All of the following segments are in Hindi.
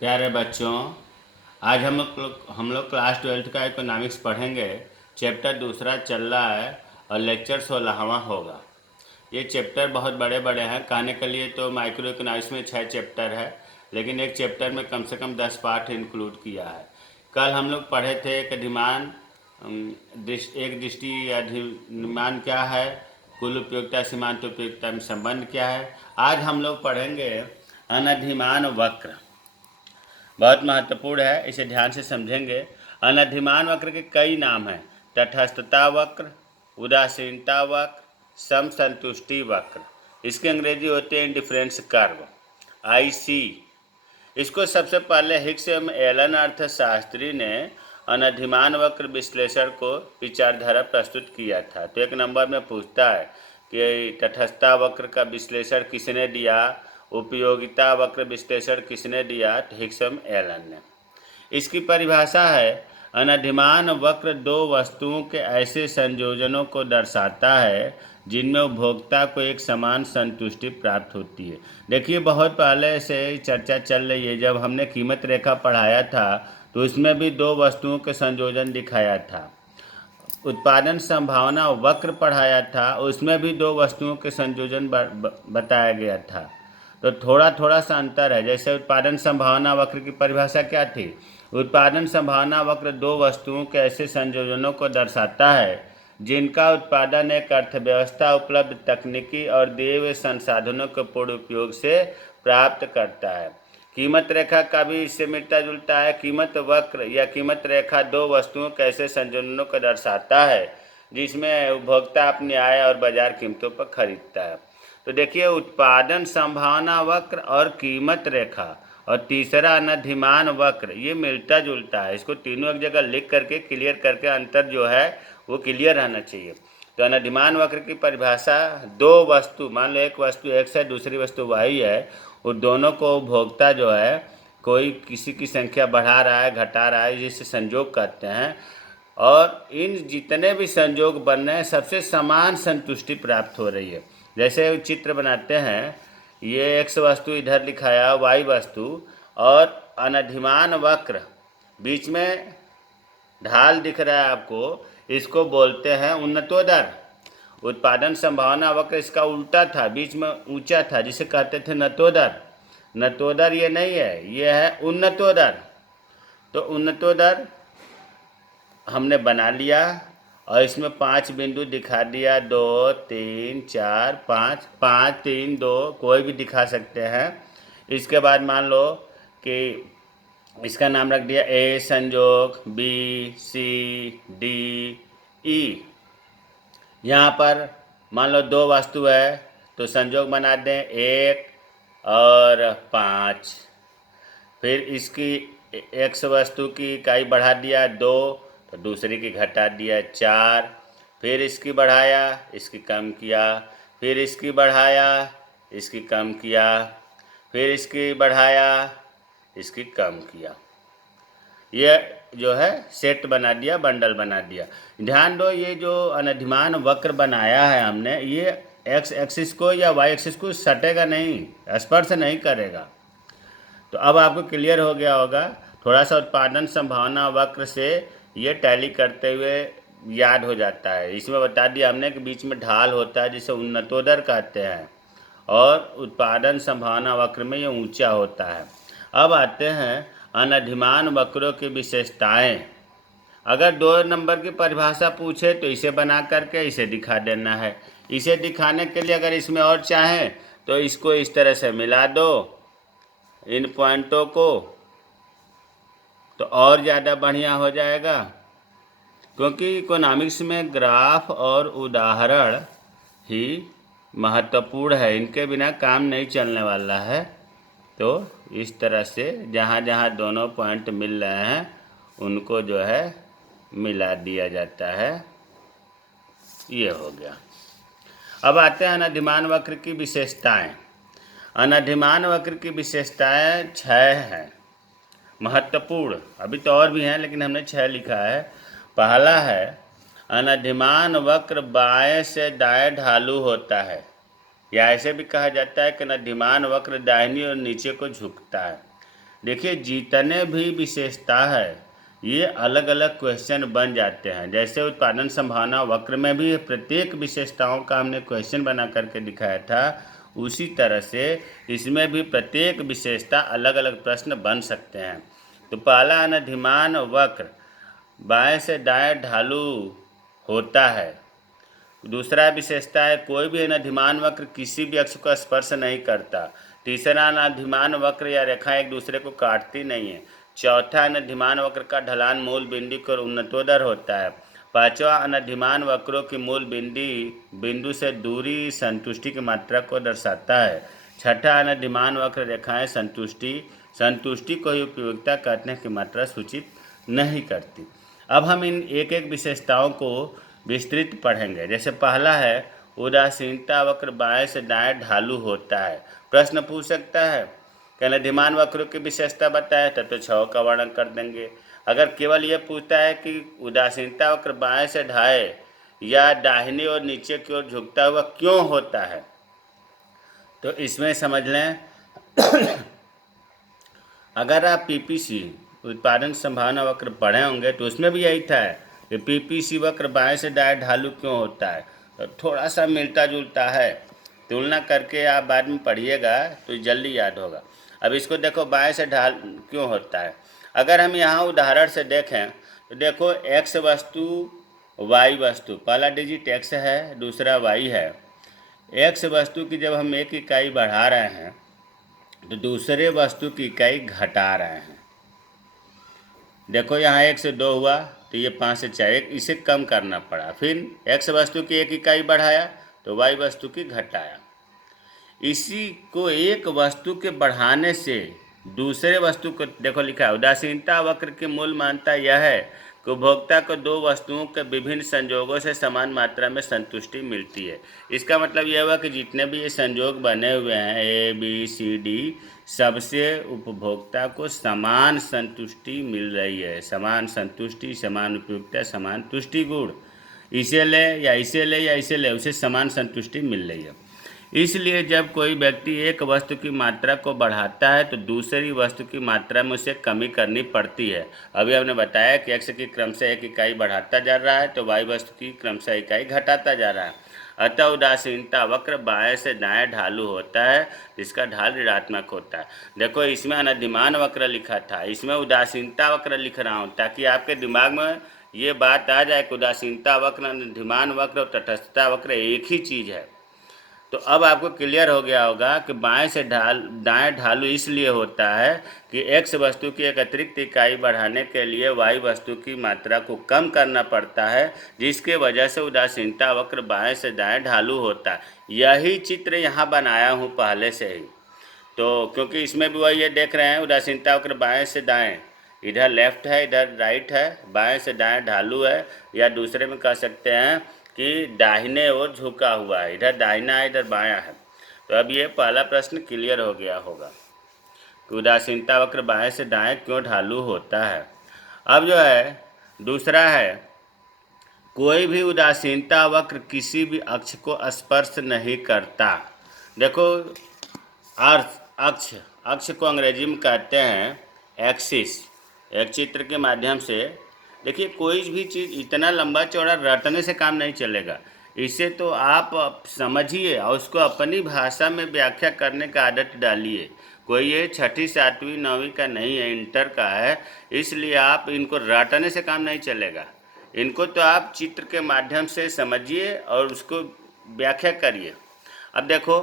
प्यारे बच्चों, आज हम लोग क्लास 12th का इकोनॉमिक्स पढ़ेंगे। चैप्टर दूसरा चल रहा है और लेक्चर 16वां होगा। ये चैप्टर बहुत बड़े बड़े हैं। कहने के लिए तो माइक्रो इकोनॉमिक्स में 6 चैप्टर है, लेकिन एक चैप्टर में कम से कम 10 पार्ट इंक्लूड किया है। कल हम लोग पढ़े थे एक अधिमान, एक दृष्टि या अधिमान क्या है, कुल उपयोगिता सीमांत उपयोगिता में संबंध क्या है। आज हम लोग पढ़ेंगे अनधिमान वक्र। बहुत महत्वपूर्ण है, इसे ध्यान से समझेंगे। अनधिमान वक्र के कई नाम हैं। तटस्थता वक्र, उदासीनता वक्र, समसंतुष्टि वक्र। इसके अंग्रेजी होते हैं इंडिफरेंस कर्व, IC। इसको सबसे पहले हिक्स एवं एलन अर्थशास्त्री ने अनधिमान वक्र विश्लेषण को विचारधारा प्रस्तुत किया था। तो एक नंबर में पूछता है कि तटस्थता वक्र का विश्लेषण किसने दिया, उपयोगिता वक्र विश्लेषण किसने दिया, तो हिक्स एवं एलन ने। इसकी परिभाषा है, अनधिमान वक्र दो वस्तुओं के ऐसे संयोजनों को दर्शाता है जिनमें उपभोक्ता को एक समान संतुष्टि प्राप्त होती है। देखिए, बहुत पहले से चर्चा चल रही है। जब हमने कीमत रेखा पढ़ाया था तो इसमें भी दो वस्तुओं के संयोजन दिखाया था। उत्पादन संभावना वक्र पढ़ाया था, उसमें भी दो वस्तुओं के संयोजन बताया गया था। तो थोड़ा थोड़ा सा अंतर है। जैसे उत्पादन संभावना वक्र की परिभाषा क्या थी? उत्पादन संभावना वक्र दो वस्तुओं के ऐसे संयोजनों को दर्शाता है जिनका उत्पादन एक अर्थव्यवस्था उपलब्ध तकनीकी और दिए हुए संसाधनों के पूर्ण उपयोग से प्राप्त करता है। कीमत रेखा का भी इससे मिलता जुलता है। कीमत वक्र या कीमत रेखा दो वस्तुओं के ऐसे संयोजनों को दर्शाता है जिसमें उपभोक्ता अपनी आय और बाजार कीमतों पर खरीदता है। तो देखिए, उत्पादन संभावना वक्र और कीमत रेखा और तीसरा अनधिमान वक्र, ये मिलता जुलता है। इसको तीनों एक जगह लिख करके क्लियर करके अंतर जो है वो क्लियर रहना चाहिए। तो अनधिमान वक्र की परिभाषा, दो वस्तु, मान लो एक वस्तु X है, दूसरी वस्तु Y है, वो दोनों को उपभोक्ता जो है कोई किसी की संख्या बढ़ा रहा है, घटा रहा है, जिसे संयोग कहते हैं। और इन जितने भी संयोग बन रहे हैं सबसे समान संतुष्टि प्राप्त हो रही है। जैसे चित्र बनाते हैं, ये X वस्तु इधर दिखाया, Y वस्तु, और अनधिमान वक्र बीच में ढाल दिख रहा है आपको, इसको बोलते हैं उन्नतोदर। उत्पादन संभावना वक्र इसका उल्टा था, बीच में ऊंचा था, जिसे कहते थे नतोदर। नतोदर ये नहीं है, ये है उन्नतोदर। तो उन्नतोदर हमने बना लिया और इसमें 5 बिंदु दिखा दिया, 2 3 4 5, 5 3 2, कोई भी दिखा सकते हैं। इसके बाद मान लो कि इसका नाम रख दिया A संयोग, B C D E। यहाँ पर मान लो दो वस्तु है तो संयोग बना दें 1 और 5। फिर इसकी X वस्तु की इकाई बढ़ा दिया 2, तो दूसरी की घटा दिया 4। फिर इसकी बढ़ाया, इसकी कम किया, फिर इसकी बढ़ाया, इसकी कम किया, फिर इसकी बढ़ाया, इसकी कम किया। ये जो है सेट बना दिया, बंडल बना दिया। ध्यान दो, ये जो अनधिमान वक्र बनाया है हमने, ये X एक्सिस को या Y एक्सिस को सटेगा नहीं, स्पर्श नहीं करेगा। तो अब आपको क्लियर हो गया होगा। थोड़ा सा उत्पादन संभावना वक्र से ये टैली करते हुए याद हो जाता है। इसमें बता दिया हमने कि बीच में ढाल होता है जिसे उन्नतोदर कहते हैं, और उत्पादन संभावना वक्र में ये ऊंचा होता है। अब आते हैं अनधिमान वक्रों की विशेषताएं। अगर 2 नंबर की परिभाषा पूछे तो इसे बना करके इसे दिखा देना है। इसे दिखाने के लिए अगर इसमें और चाहें तो इसको इस तरह से मिला दो, इन पॉइंटों को, तो और ज़्यादा बढ़िया हो जाएगा। क्योंकि इकोनॉमिक्स में ग्राफ और उदाहरण ही महत्वपूर्ण है, इनके बिना काम नहीं चलने वाला है। तो इस तरह से जहाँ जहाँ दोनों पॉइंट मिल रहे हैं उनको जो है मिला दिया जाता है। ये हो गया। अब आते हैं अनधिमान वक्र की विशेषताएं। अनधिमान वक्र की विशेषताएं 6 हैं महत्वपूर्ण। अभी तो और भी हैं, लेकिन हमने 6 लिखा है। पहला है, अनधिमान वक्र बाएं से दाएं ढालू होता है, या ऐसे भी कहा जाता है कि अनधिमान वक्र दाहिनी और नीचे को झुकता है। देखिए जितने भी विशेषता है ये अलग अलग क्वेश्चन बन जाते हैं। जैसे उत्पादन संभावना वक्र में भी प्रत्येक विशेषताओं का हमने क्वेश्चन बना करके दिखाया था, उसी तरह से इसमें भी प्रत्येक विशेषता अलग अलग प्रश्न बन सकते हैं। तो पहला अनधिमान वक्र बाएं से दाएं ढालू होता है। दूसरा विशेषता है कोई भी अनधिमान वक्र किसी भी अक्ष को स्पर्श नहीं करता। तीसरा अनधिमान वक्र या रेखा एक दूसरे को काटती नहीं है। चौथा अनधिमान वक्र का ढलान मूल बिंदु को उन्नतोदर होता है। पांचवा अनधिमान वक्रों की मूल बिंदु से दूरी संतुष्टि की मात्रा को दर्शाता है। छठा अनधिमान वक्र रेखाएं संतुष्टि को ही उपयोगिता काटने की मात्रा सूचित नहीं करती। अब हम इन एक एक विशेषताओं को विस्तृत पढ़ेंगे। जैसे पहला है उदासीनता वक्र बाएं से दाएं ढालू होता है। प्रश्न पूछ सकता है कि अनधिमान वक्रों की विशेषता बताए तो 6 का वर्णन कर देंगे। अगर केवल ये पूछता है कि उदासीनता वक्र बाएं से ढाए या दाहिनी और नीचे की ओर झुकता हुआ क्यों होता है, तो इसमें समझ लें अगर आप पीपीसी उत्पादन संभावना वक्र पढ़े होंगे तो उसमें भी यही था कि पीपीसी वक्र बाएं से दाएं ढालू क्यों होता है। तो थोड़ा सा मिलता जुलता है, तुलना करके आप बाद में पढ़िएगा तो जल्दी याद होगा। अब इसको देखो बाएं से ढाल क्यों होता है। अगर हम यहाँ उदाहरण से देखें तो देखो एक्स वस्तु वाई वस्तु, पहला डिजिट एक्स है दूसरा वाई है। एक्स वस्तु की जब हम एक इकाई बढ़ा रहे हैं तो दूसरे वस्तु की इकाई घटा रहे हैं। देखो यहाँ 1 से 2 हुआ तो ये 5 से 4, इसे कम करना पड़ा। फिर एक्स वस्तु की एक इकाई बढ़ाया तो वाई वस्तु की घटाया। इसी को एक वस्तु के बढ़ाने से दूसरे वस्तु को देखो लिखा है उदासीनता वक्र की मूल मान्यता यह है कि उपभोक्ता को दो वस्तुओं के विभिन्न संयोगों से समान मात्रा में संतुष्टि मिलती है। इसका मतलब यह हुआ कि जितने भी ये संयोग बने हुए हैं ए बी सी डी, सबसे उपभोक्ता को समान संतुष्टि मिल रही है। समान संतुष्टि, समान उपयोगिता, समान तुष्टि गुण, इसे ले या इसे ले या इसे ले, उसे समान संतुष्टि मिल रही है। इसलिए जब कोई व्यक्ति एक वस्तु की मात्रा को बढ़ाता है तो दूसरी वस्तु की मात्रा में उसे कमी करनी पड़ती है। अभी हमने बताया कि एक्स की क्रमशः एक इकाई बढ़ाता जा रहा है तो वाई वस्तु की क्रमशः इकाई घटाता जा रहा है। अतः उदासीनता वक्र बाएं से दाएं ढालू होता है, जिसका ढाल ऋणात्मक होता है। देखो इसमें अनधिमान वक्र लिखा था, इसमें उदासीनता वक्र लिख रहा हूँ ताकि आपके दिमाग में ये बात आ जाए कि उदासीनता वक्र, अनधिमान वक्र और तटस्थता वक्र एक ही चीज़ है। तो अब आपको क्लियर हो गया होगा कि बाएं से दाएं ढालू इसलिए होता है कि एक्स वस्तु की एक अतिरिक्त इकाई बढ़ाने के लिए वाई वस्तु की मात्रा को कम करना पड़ता है, जिसके वजह से उदासीनता वक्र बाएं से दाएं ढालू होता है। यही चित्र यहाँ बनाया हूँ पहले से ही, तो क्योंकि इसमें भी वही ये देख रहे हैं उदासीनता वक्र बाएं से दाएं, इधर लेफ्ट है इधर राइट है, बाएं से दाएं ढालू है, या दूसरे में कह सकते हैं कि दाहिने ओर झुका हुआ है, इधर दाहिना है इधर बायां है। तो अब ये पहला प्रश्न क्लियर हो गया होगा कि उदासीनता वक्र बाएं से दाएं क्यों ढालू होता है। अब जो है दूसरा है कोई भी उदासीनता वक्र किसी भी अक्ष को स्पर्श नहीं करता। देखो अक्ष को अंग्रेजी में कहते हैं एक्सिस। एक चित्र के माध्यम से देखिए कोई भी चीज़ इतना लंबा चौड़ा रटने से काम नहीं चलेगा, इसे तो आप समझिए और उसको अपनी भाषा में व्याख्या करने का आदत डालिए। कोई ये 6ठी 7वीं 9वीं का नहीं है, इंटर का है, इसलिए आप इनको रटने से काम नहीं चलेगा। इनको तो आप चित्र के माध्यम से समझिए और उसको व्याख्या करिए। अब देखो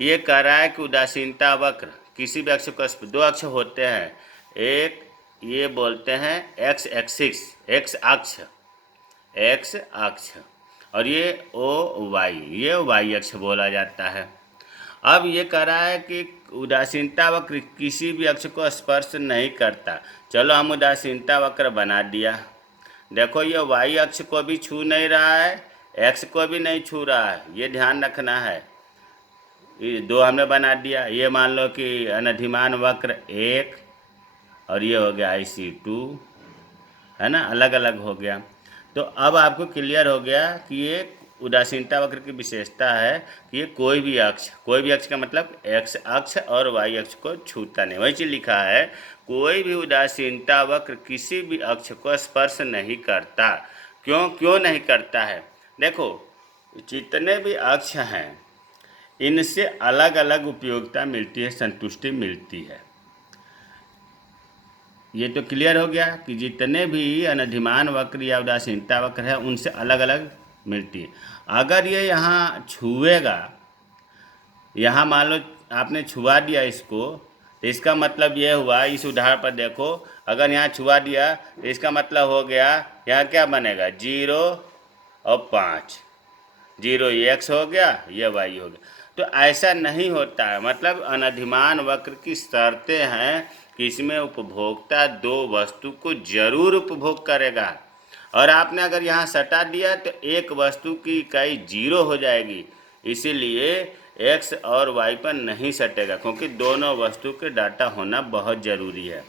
ये कह रहा है कि उदासीनता वक्र किसी भी अक्ष को, दो अक्ष होते हैं, एक ये बोलते हैं एक्स एक्सिस, एक्स अक्ष, और ये ओ वाई, ये वाई अक्ष बोला जाता है। अब ये कह रहा है कि उदासीनता वक्र किसी भी अक्ष को स्पर्श नहीं करता। चलो हम उदासीनता वक्र बना दिया। देखो ये वाई अक्ष को भी छू नहीं रहा है, एक्स को भी नहीं छू रहा है, ये ध्यान रखना है। ये दो हमने बना दिया। ये मान लो कि अनधिमान वक्र 1 और ये हो गया IC2, है ना, अलग अलग हो गया। तो अब आपको क्लियर हो गया कि ये उदासीनता वक्र की विशेषता है कि ये कोई भी अक्ष का मतलब एक्स अक्ष और वाई अक्ष को छूता नहीं। वही चीज़ लिखा है, कोई भी उदासीनता वक्र किसी भी अक्ष को स्पर्श नहीं करता। क्यों नहीं करता है? देखो, जितने भी अक्ष हैं इनसे अलग अलग उपयोगिता मिलती है, संतुष्टि मिलती है। ये तो क्लियर हो गया कि जितने भी अनधिमान वक्र या उदासीनता वक्र है उनसे अलग अलग मिलती है। अगर ये यहाँ छुएगा, यहाँ मान लो आपने छुआ दिया इसको, तो इसका मतलब ये हुआ, इस उदाहरण पर देखो, अगर यहाँ छुआ दिया तो इसका मतलब हो गया यहाँ क्या बनेगा, 0 और 5, 0 x हो गया, ये y हो गया। तो ऐसा नहीं होता है, मतलब अनधिमान वक्र की शर्तें हैं कि इसमें उपभोक्ता दो वस्तु को जरूर उपभोग करेगा, और आपने अगर यहाँ सटा दिया तो एक वस्तु की इकाई 0 हो जाएगी, इसीलिए x और y पर नहीं सटेगा, क्योंकि दोनों वस्तु के डाटा होना बहुत ज़रूरी है।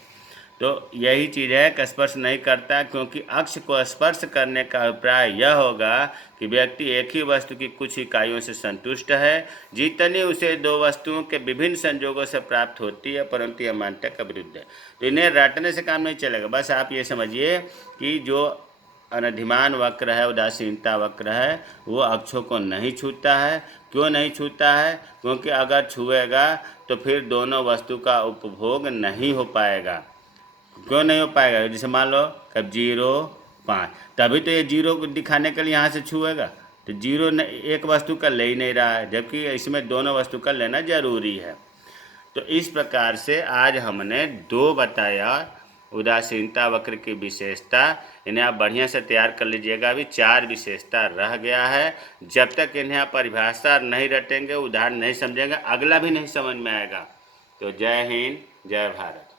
तो यही चीज़ है कि स्पर्श नहीं करता, क्योंकि अक्ष को स्पर्श करने का अभिप्राय यह होगा कि व्यक्ति एक ही वस्तु की कुछ इकाइयों से संतुष्ट है, जितनी उसे दो वस्तुओं के विभिन्न संयोगों से प्राप्त होती है, परंतु यह मान्यता का विरुद्ध है। तो इन्हें रटने से काम नहीं चलेगा। बस आप ये समझिए कि जो अनधिमान वक्र है, उदासीनता वक्र है, वो अक्षों को नहीं छूता है। क्यों नहीं छूता है? क्योंकि अगर छुएगा तो फिर दोनों वस्तु का उपभोग नहीं हो पाएगा। क्यों नहीं हो पाएगा? जैसे मान लो कब 0 5, तभी तो ये 0 को दिखाने के लिए यहाँ से छुएगा, तो 0 एक वस्तु का ले ही नहीं रहा है, जबकि इसमें दोनों वस्तु का लेना जरूरी है। तो इस प्रकार से आज हमने 2 बताया उदासीनता वक्र की विशेषता। इन्हें आप बढ़िया से तैयार कर लीजिएगा। अभी 4 विशेषता रह गया है। जब तक इन्हें आप परिभाषा नहीं रटेंगे, उदाहरण नहीं समझेंगे, अगला भी नहीं समझ में आएगा। तो जय हिंद, जय भारत।